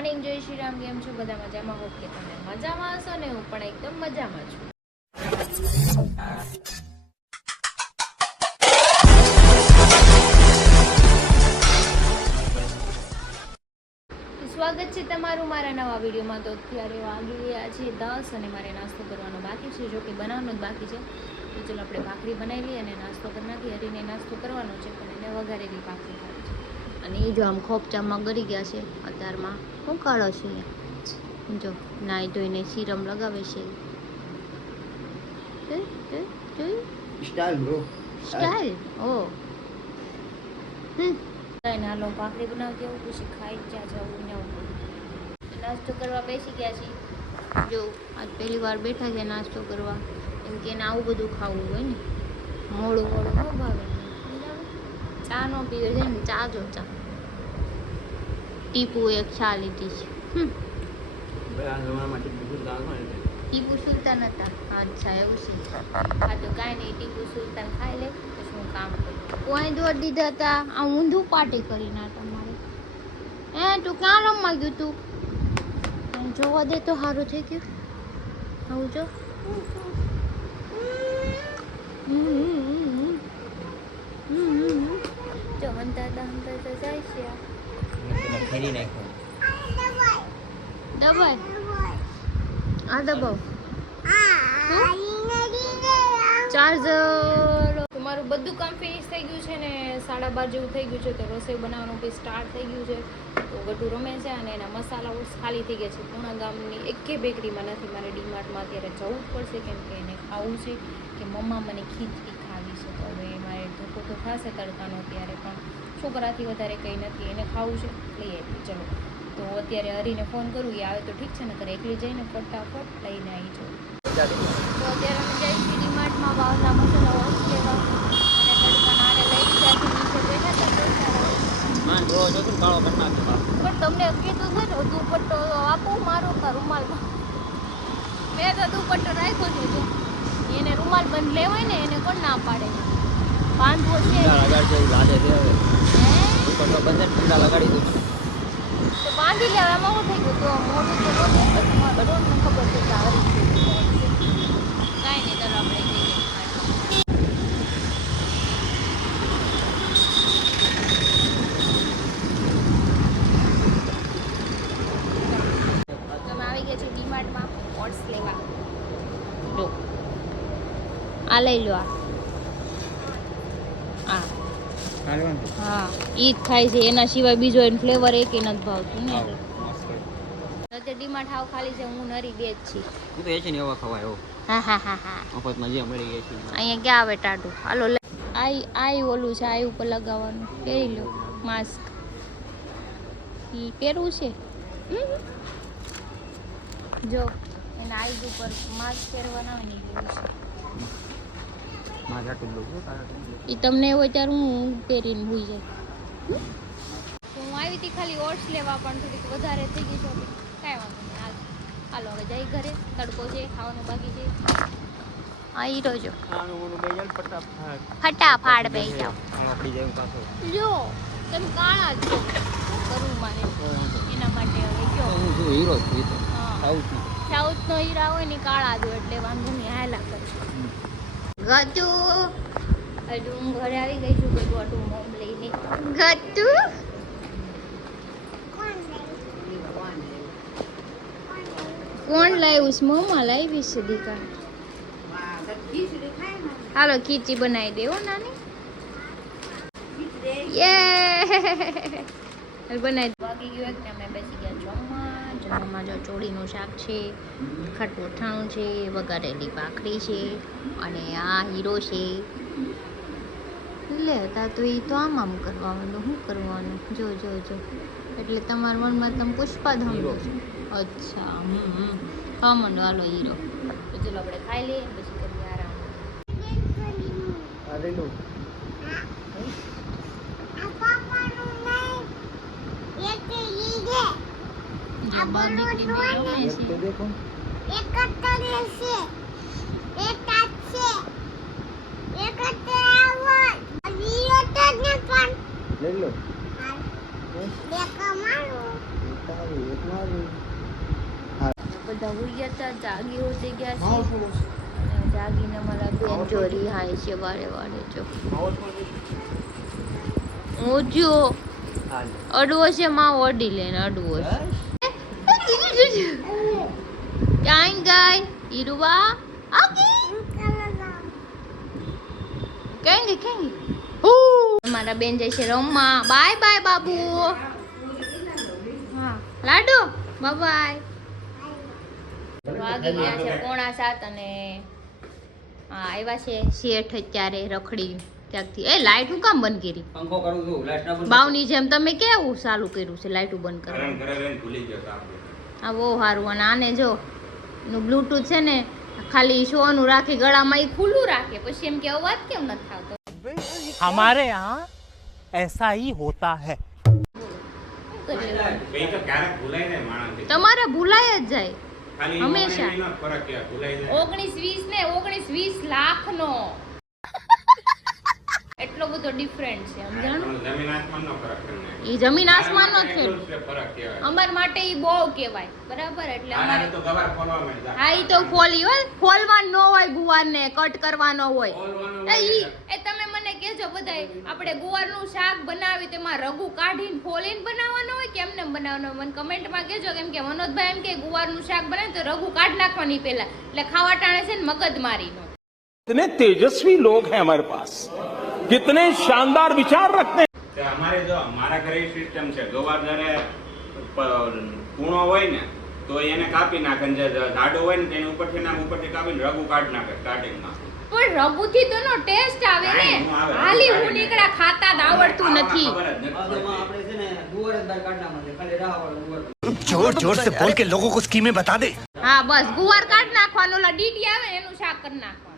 Morning, જય શ્રી રામ. કેમ છો બધા? મજામાં? હોપ કે તમે મજામાં હશો ને હું પણ એકદમ મજામાં છું. સ્વાગત છે તમારું મારા નવા વિડીયોમાં. તો અત્યારે વાગી ગયા છે 10 અને મારે નાસ્તો કરવાનો બાકી છે, જો કે બનાવવાનો જ બાકી છે. તો ચલો આપણે ભાખરી બનાવી લઈએ અને નાસ્તો કરી નાખીએ. હરીને નાસ્તો કરવાનો છે પણ એને વઘારેલી ભાખરી ખાવી છે. અને એ જો આમ ખોપચામાં ગળી ગયા છે અત્યારમાં. શું કાઢો છે જો નાઈ ધોઈને સીરમ લગાવે છે. સ્ટાઇલ ઓ હાલો ભાખરી બનાવતી આવું પછી ખાઈ જ્યાં જવું ને આવું. નાસ્તો કરવા બેસી ગયા છીએ. જો આજ પહેલી વાર બેઠા છે નાસ્તો કરવા, કેમ કે એને આવું બધું ખાવું હોય ને, મોડું મોડું ન ભાવે. ચા નો પીવે છે ને, ચા જો ચા. ટીપુ એક ચા લીધી છે. ટીપુ સુલતાન હતા. અચ્છા એવું છે. હા તો કાંઈ નહીં, ટીપુ સુલતાન ખાઈ લે પછી હું કામ કરું. કોઈ દોડ દીધા હતા આ ઊંધું પાટી કરીને તમારે. તું ક્યાં રમવા ગયું તું? જોવા દે તો સારું થઈ ગયું. આવું જો જો હંતાતા જાય છે. દબાઈ આ દબાવ ચાર્જર. મારું બધું કામ ફિનિશ થઈ ગયું છે ને 12:30 જેવું થઈ ગયું છે. તો રસોઈ બનાવવાનું બી સ્ટાર્ટ થઈ ગયું છે. તો ગટુ રમે છે અને એના મસાલાઓ ખાલી થઈ ગયા છે. પૂણા ગામની એકે બેકરીમાં નથી. મારે ડીમાર્ટમાં અત્યારે જવું જ પડશે, કેમ કે એને ખાવું છે કે મમ્મા મને ખીચડી ખાવી છે. તો હવે મારે ધોકો તો થશે તડકાનો અત્યારે, પણ છોકરાથી વધારે કંઈ નથી. એને ખાવું છે લઈ આવી. ચલો તો અત્યારે હરીને ફોન કરું, એ આવે તો ઠીક છે, ને કરે એકલી જઈને ફટાફટ લઈને આવી જાઉં. તો અત્યારે અમે જઈએ છીએ ડીમાર્ટમાં વાવના મસાલા વોશ લેવા અને તડકા નારે લઈ લીધા છે. નીચે બેઠા હતા પણ તમને કીધું છે ને દુપટ્ટો આપો મારો કા રૂમાલમાં. મેં તો દુપટ્ટો રાખ્યો છે. જો એને રૂમાલ બંધ લેવાય ને, એને કોણ ના પાડે? બાંધવો છે તો બાંધી લેવા. એમાં શું થઈ ગયું? તો મોટું તો મને ખબર છે કે આવી રીતે કાંઈ નહીં. ચાલો આપણે જઈએ. તમે આવી ગયા છો ડીમાર્ટમાં ઓટ્સ લેવા. જો આ લઈ લો. આ હા ઈ જ ખાય છે. એના સિવાય બીજો એનો ફ્લેવર એક નથી ભાવતું ને. અત્યારે ડીમાર્ટ હાવ ખાલી છે. હું નરી બે જ છી. હું તો એસી ને એવા ખવાય હો. હા મફતમાં જે મળી ગઈ છે. અહીંયા ક્યાં આવે ટાટું? હાલો આઈ ઓલું છે, આઈ ઉપર લગાવવાનું. પહેરી લો માસ્ક. ઈ પહેરવું છે. જો એના આઈસ ઉપર માસ્ક પહેરવાના હોય ને એવું છે. એ તમને હોય ત્યારે હું પહેરીને ભૂઈ જાય. હું આવી હતી ખાલી ઓટ્સ લેવા, પણ થોડીક વધારે થઈ ગઈ શોપિંગ. કાંઈ વાંધો નહીં. હાલો હવે જઈ ઘરે. તડકો છે, ખાવાનું બાકી છે. હા ઈ રોજો ફટાફાડ બેસી જાઓ. જો તમે કાળા જ છો. કરવું મારે એના માટે હવે કયો સાઉથનો હીરા હોય ને કાળા જો, એટલે વાંધો નહીં. હાલા કરે ગતુ. હજુ હું ઘરે આવી ગઈ છું. બધું આટું મોમ લઈને. ગતુ કોણ લાવ્યું છે? મમ્મા લાવી છે દીકા. હાલો ખીચડી બનાવી દેવો નાની. બનાવી વાગી ગયું એક ને અમે બેસી ગયા જમવા. જમવામાં જો ચોળીનું શાક છે, ખાટું અથાણું છે, વઘારેલી ભાખરી છે અને આ હીરો છે. લે તા તો એ તો આમ કરવાનું. શું કરવાનું? જો જો જો એટલે તમારા મનમાં તમે પુષ્પા ધમો છો. અચ્છા હા મંડો. હાલો હીરો. તો ચલો આપણે ખાઈ લઈએ પછી કરીએ આરામ. બધા હોઈ ગયા હતા, જાગી હોતી ગયા છે. જાગીને મારા બેન ચોરી હાય છે વારે વારે. જો ઓજો અડવો છે માં ઓડી લેને અડવો છે. ક્યાં ગઈ ઈરુવા? ક્યાં મારા બેન જાય છે રમવા. Bye bye Babu. હા લાડુ બાય બાય. વાગી ગયા છે 6:45 અને હા આવ્યા છે શેઠ અત્યારે રખડી ત્યાંથી. એ લાઈટ હું કામ બંધ કરી? પંખો કરું છું, લાઈટ ના બંધ. બાવની જેમ તમે કેવું ચાલુ કર્યું છે લાઈટ બંધ કરવાનું? ભૂલી ગયો કામ. હા બહુ સારું. અને આને જો નું બ્લૂટૂથ છે ને ખાલી શોનું રાખી ગળામાં એ ખુલ્લું રાખે પછી એમ કે અવાજ કેમ નથી આવતો? हमारे यहाँ ऐसा ही होता है. તમારે ભૂલાય જ જાય ખાલી હંમેશા. એનો ફરક છે, ભૂલાઈ જાય. 19-20 ને 19-20 લાખનો એટલો બધો ડિફરન્ટ છે સમજાણું? જમીન આસમાનનો ફરક છે ને. ઈ જમીન આસમાનનો જ છે. એટલો જ ફરક કહેવાય. અમાર માટે ઈ બહુ કહેવાય બરાબર. એટલે અમારે આને તો ગવાર ફોલવા માંડ્યા. હા ઈ તો ફોલી હોય, ફોલવાનું ન હોય ગુવારને, કટ કરવાનો હોય. ફોલવાનું એ હોય ઈ એટલે. એ તમે મને કહેજો બધાય આપણે ગુવારનું શાક બનાવી તેમાં રગુ કાઢીને ફોલીને બનાવવાનું હોય કે એમને બનાવવાનું હોય? મને કમેન્ટમાં કહેજો. કેમ કે મનોજભાઈ એમ કે ગુવારનું શાક બનાવે તો રગુ કાઢ નાખવાની પહેલા, એટલે ખાવા ટાણે છે ને મગજમારીનો. कितने तेजस्वी लोग हैं हमारे पास, कितने शानदार विचार रखते हैं. તે અમારે જો મારા ઘરે સિસ્ટમ છે, ગવાર જ્યારે કૂણો હોય ને તો એને કાપી નાખે ને જે જાડો હોય ને તેને ઉપરથી કાપીને રગુ કાઢી નાખે સ્ટાર્ટિંગમાં. પણ રગુથી તો નો ટેસ્ટ આવે ને. કાંઈ નો આવે. હાલી હું નીકળા ખાતા જ આવડતું નથી. ખબર જ નથી પડતી. આપણે છે ને ગુવાર જ બહાર કાઢ નાખવાના છે, ખાલી રાહવાળો ગુવાર. जोर जोर से बोल के लोगों को स्कीमें बता दे. હા બસ ગુવાર કાઢ નાખવાનો, ઓલા ડીટી આવે ને એનું શાક કરી નાખવાનું.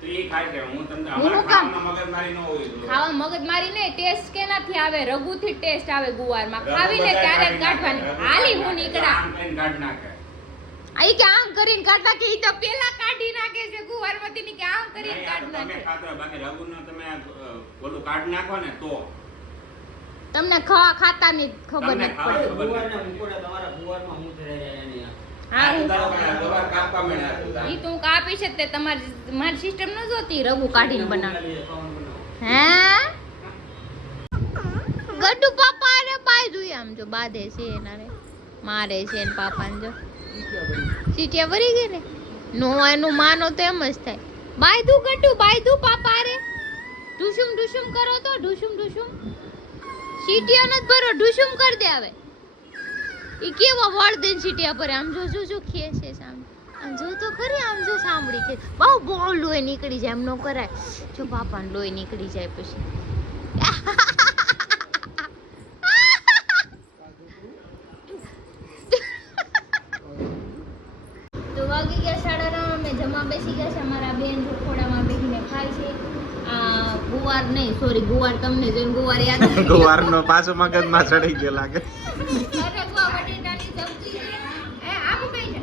તો ઈ ખાય છે. હું તમને હું અમારા કામ? ખાવામાં મગજમારી ન હોવી જોઈએ. ખાવા મગજમારી ને ટેસ્ટ કેનાથી આવે? રગુથી ટેસ્ટ આવે ગુવારમાં. રગુ ખાવીને બધાય ત્યારે જ કાઢી કાઢવાની. નાખે. હાલી હું નીકળા. આમ કરીને કાઢી નાખે. આઈ કે આમ કરીને કાઢતા કે ઈ તો પેલા કાઢી નાખે છે ગુવારમાંથી ની કે આમ કરીને નહીં, આ કાઢી તો તમે નાખે. ખાતા હોય. બાકી રગુનો તમે ઓલું કાઢી નાખો ને તો તમને ખાતાની ખબર તમને નથી ખાવા પડતી. ખબર ગુવારના મુકોડા તમારા ગુવારમાં હું થઈ જાય એની આ. હા હું તારો કાંઈ ગવાર કાપવા માંડ્યા હતા. ઈ તો હું કાપી છે તે તમારી મારી સિસ્ટમ ન જોતી રગુ કાઢીને બનાવ. ખાવાનું બનાવો. હે ગડ્ડુ પાપા અરે બાય જોઈએ આમ જો બાધે છે એના રે મારે છે ને પાપાને જો સીટિયા ભરી ગઈ ને નો એનું માનો તો એમ જ થાય. બાય દુ ગડ્ડુ બાય દુ પાપા રે ઢુસુમ ઢુસુમ કરો તો ઢુસુમ ઢુસુમ સીટિયા નત ભરો ઢુસુમ કર દે આવે. ઈ કેવા વળ દે સીટિયા પર આમ જો જો જો ખે છે સામે આમ જો તો ખરી આમ જો સાંભળી કે બહુ બહુ લોહી નીકળી જાય એમ નો કરાય. જો પાપાને લોહી નીકળી જાય પછી તો વાગી ગયા 9:30. અમે જમવા બેસી ગયા છે. અમારા બેન ખોડામાં બેસીને ખાય છે. આ ગુવાર નહીં સોરી ગુવાર તમને જોઈને ગુવાર યાદ આવી ગયો. ગુવારનો પાછો મગજમાં ચડી ગયો લાગે. અરે ગુવાર બટેટાની સબ્જી છે. એ આવું કઈ છે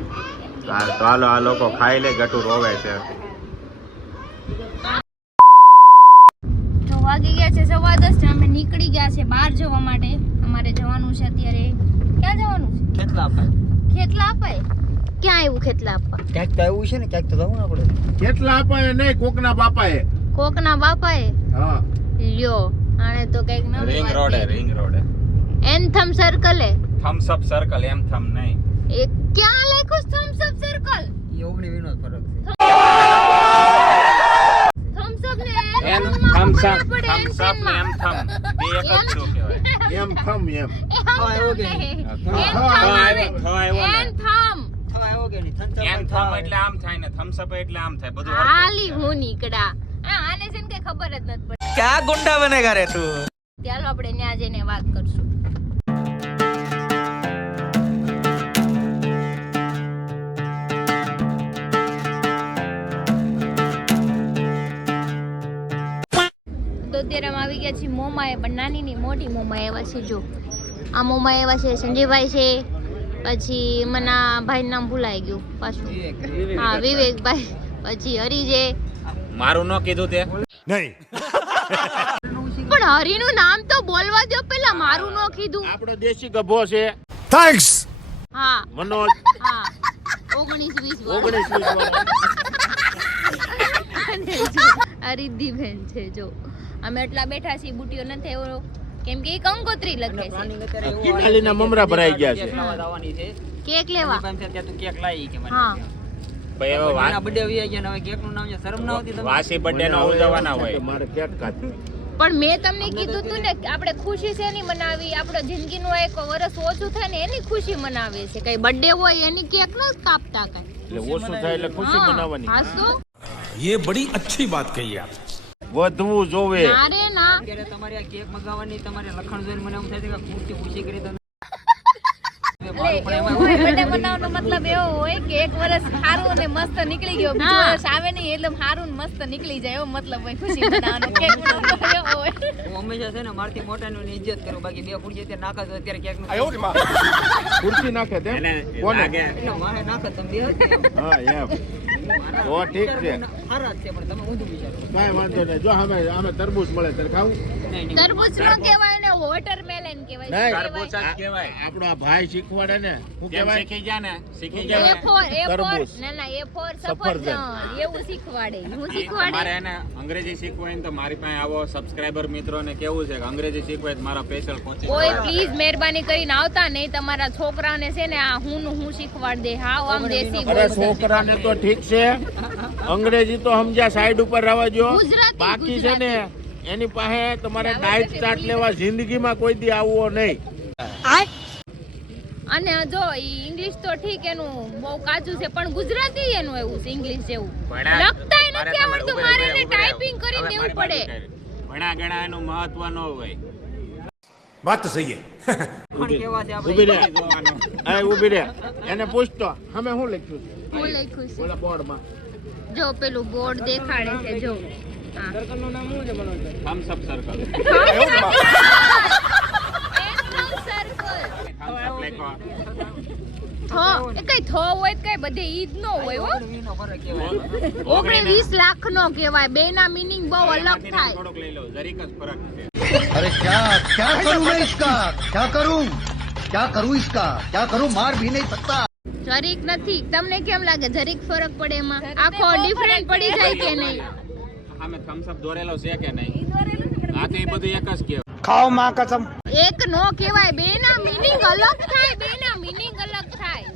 હાલ તો હાલો આ લોકો ખાઈ લે, ગટુ રોવે છે. તો વાગી ગયા છે 10:15. અમે નીકળી ગયા છે બહાર જવા માટે. અમારે જવાનું છે અત્યારે. ક્યાં જવાનું છે? કેટલા અપાય? ખેતલા અપાય? ક્યાં આવ્યું ખેતલા આપવા? ક્યાંક તો એવું છે ને, ક્યાંક તો જવું આપણે. કેટલા અપાય નહીં, કોકના બાપાએ. કોકના બાપાએ હા, લ્યો આણે તો કઈક નવી રિંગ વાત રોડે, કરી. રિંગ રોડે. એન્થમ સર્કલે થમ્સ અપ સર્કલ, એમ થમ નહીં. એ ક્યાં લખ્યું થમ્સ અપ સર્કલ? ઈ ઓગણી વીનો જ ફરક છે. થમ્સ અપ ને એમ એન્થમ થમ્સ અપ, પડે થમ્સ અપ ને એમ થમ બે એક જ શું કહેવાય? એમ થમ એમ. થવા આવ્યો ને. એન્થમ થવા આવ્યો કે નહીં? થમ્સ અપ એમ થમ એટલે આમ થાય ને થમ્સ અપ એટલે આમ થાય, બધું હરખું જ હાલી છે. હું નીકળા. આને છે ને કઈ ખબર જ નથી પડતી. क्या गुंडा बनेगा रे तू? ચાલો આપણે ત્યાં જઈને વાત કરશું. તો અત્યારે અમે આવી ગયા છીએ મોમાએ, પણ નાની ની મોટી મોમાએ આવ્યા છે. જો આ મોમાએ આવ્યા છે, સંજયભાઈ છે, પછી મને ભાઈ નામ ભૂલાઈ ગયું પાછું. હા વિવેકભાઈ, પછી હરી છે. મારું ન કીધું તે नहीं. પણ હરીનું નામ તો બોલવા દો પેલા, મારું ન કીધું. આપણો દેશી ગભો છે. थैंक्स હા મનોજ હા 19-20 અને જો આ રિદ્ધિબેન છે જો અમે એટલા બેઠા છીએ બુટીઓ નથી એવો કેમ કે ઈ કંકોત્રી લખે છે પ્લાનિંગ અત્યારે એવું કિનાલીના મમરા ભરાઈ ગયા છે કેક લાવવા જવાની છે કેક લેવા એમ છે ત્યાં તું કેક લાવી કે મને હા ભાઈ હવે એના બર્થડે આવી ગયા ને હવે કેક નું નામ છે શરમ ના હોતી તમને વાસી બર્થડે નો ઉજવવાના હોય મારે કેક કાઢી પણ મેં તમને કીધું તું ને કે આપણે ખુશી છે ની મનાવી આપણો જિંદગીનું એક વર્ષ ઓછું થાય ને એની ખુશી મનાવે છે કઈ બર્થડે હોય એની કેક ન કાપતા કઈ એટલે ઓછું થાય એટલે ખુશી મનાવવાની હા તો ये बड़ी अच्छी बात कही आप વધવું જોવે નારે ના અત્યારે તમારે આ કેક મગાવવાની તમારે લખણ જોઈને મને એમ થાય છે કે ખુશી ખુશી કરી તમે બર્થડે મનાવવાનો મતલબ એવો હોય કે એક વર્ષ સારું અને મસ્ત નીકળી ગયો બીજું હા. વર્ષ આવે નહીં એટલે સારું ને મસ્ત નીકળી જાય એવો મતલબ હોય ખુશી મનાવવાનો કેક મનાવવાનો એવો હોય હું હંમેશા છે ને મારથી મોટાની ઇજ્જત કરું બાકી બે ફૂટ અત્યારે નાખા તો અત્યારે કેક નું ખુરશી નાખે તે એને કોને લાગે એટલે મારે નાખે તમે બે હા એમ તો ઠીક છે સારા જ છે પણ તમે ઊંધું વિચારો કાંઈ વાંધો નહીં જો અમે તરબૂચ મળે ત્યારે ખાવું નહીં નહીં તરબૂચ નો કહેવાય ને વોટરમેલન કહેવાય નહીં. તરબૂચ જ કહેવાય આપણો આ ભાઈ શીખવાડે ને શું જેમ કહેવાય શીખી જા ને શીખી એ જાય ફોર તરબૂચ. ના ના એ ફોર સફરજન. સફરજન એવું શીખવાડે હું તમારે શીખવાડે એને અંગ્રેજી શીખવું હોય ને તો મારી પાસે આવો સબસ્ક્રાઇબર મિત્રોને કેવું છે કે અંગ્રેજી શીખવું હોય તો મારા સ્પેશિયલ કોચિંગ કોઈ પ્લીઝ મહેરબાની કરીને આવતા નહીં તમારા છોકરાને છે ને આ હું નું હું શીખવાડ દે હા આમ દેશી અરે બોલ છોકરાને તો ઠીક છે અંગ્રેજી તો સમજ્યા સાઈડ ઉપર રહેવા જો ગુજરાતી, બાકી છે ને એની પાસે તમારે ડાયટ ચાર્ટ લેવા જિંદગીમાં કોઈ દી આવવો નહીં અને જો ઈ ઇંગ્લિશ તો ઠીક એનું બહુ કાચું છે પણ ગુજરાતી એનું એવું છે ઇંગ્લિશ જેવું લખતાય નથી આવડતું મારે એને ટાઈપિંગ કરીને દેવું પડે ભણા ગણા એનું મહત્વ ન હોય बात तो सही है પણ કેવા છે આપણે ઊભી રહે જોવાનું. અરે ઊભી રહે એને પૂછતો અમે શું લખ્યું છે હું લખ્યું છે ઓલા બોર્ડમાં જો પેલું બોર્ડ દેખાડે છે જો હા. સર્કલનું નામ શું છે મનોજ થમ્સ અપ સર્કલ એકદમ circle. થમ્સ અપ લખો એ કઈ થો હોય તો કઈ બધે ઈ જ ન હોય હો 19 નો ફરક કહેવાય 19 લાખ નો કહેવાય બે ના મીનિંગ બહુ અલગ થાય થોડોક લઈ લો જરીક જ ફરક છે अरे क्या करूं मैं इसका क्या करूं इसका क्या करूं मार भी नहीं सकता જરીક નથી તમને કેમ લાગે જરીક ફરક પડે એમાં આખો ડિફરન્ટ પડી જાય કે નહીં આમે થમ્સ અપ દોરેલો છે કે નહીં આ તો એ બધું એક જ કહેવાય खाओ माँ कसम એક નો કહેવાય બે ના મીનિંગ અલગ થાય બે ના મીનિંગ અલગ થાય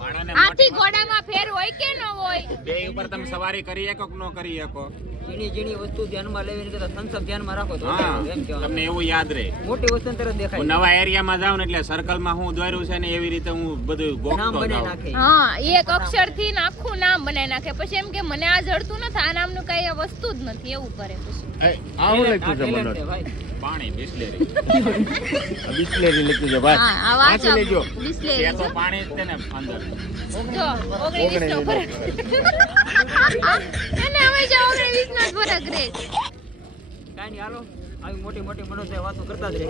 માણાને હાથી ઘોડામાં ફેર હોય કે ન હોય બે ઉપર તમે સવારી કરી શકો કે ન કરી શકો ઝીણી ઝીણી વસ્તુ ધ્યાનમાં લેવી કરતા થમ્સ અપ ધ્યાનમાં રાખો તો હા એમ કહેવાનું તમને એવું યાદ રહે મોટી વસ્તુ તરત હું દેખાય નવા એરિયામાં જાઉં ને એટલે સર્કલમાં હું દોર્યું છે ને એવી રીતે હું બધું નામ ગોખતો બનાવી જાઉં નાખે હા એક અક્ષર થી આખું નામ બનાવી નાખે પછી એમ કે મને આ જડતું નથી આ નામનું કઈ વસ્તુ જ નથી એવું કરે પછી આ શું લખ્યું છે મનોજ ભાઈ પાણી બિસ્લેરી બિસ્લેરી લખ્યું છે ભાઈ હા આ વાત વાંચી લેજો બિસ્લેરી એ તો પાણી જ છે ને અંદર જો 19 નો ફરક એને હવે જો 19 નો ફરક રહે કાંઈ નહીં હાલો આવી મોટી મોટી મનોજ વાતો કરતા જ રહે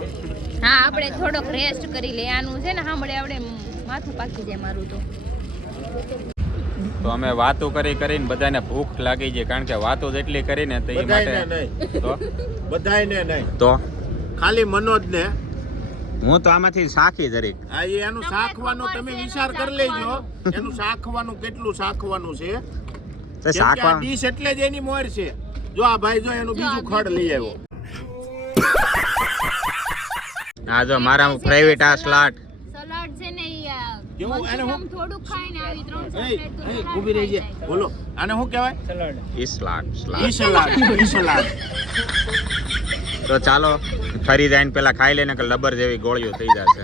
હા આપણે થોડોક રેસ્ટ કરી લે આનું છે ને સાંભળે આપણે માથું પાકી જાય મારું તો તો અમે વાતો કરીને બધાને ભૂખ લાગી જાય કારણ કે વાતો જેટલી કરીને તો એ બધાયને માટે નહીં તો બધાયને નહીં તો ખાલી મનોજ ને હું તો આમાંથી સાખી જરીક આ એનું શાખવાનું તમે વિચાર કરી લેજો એનું શાખવાનું કેટલું શાખવાનું છે તે કેમ કે આ ડીશ એટલે જ એની મોર છે જો આ ભાઈ જો એનું બીજું ખડ લઈ આવ્યો આ જો મારા પ્રાઇવેટ આ સ્લાટ સલાડ છે ને ઈ કેવું? આને હું- મંચુરિયન થોડુંક ખાઈને આવી 3 એ પ્લેટ તો ઊભી રહી જાય બોલો આને શું કહેવાય ઈ સ્લાટ ઈ સલાડ ઈ સલાડ તો ચાલો ફરી જઈને પેલા ખાઈ લઈને કે લબર જેવી ગોળીઓ થઈ જશે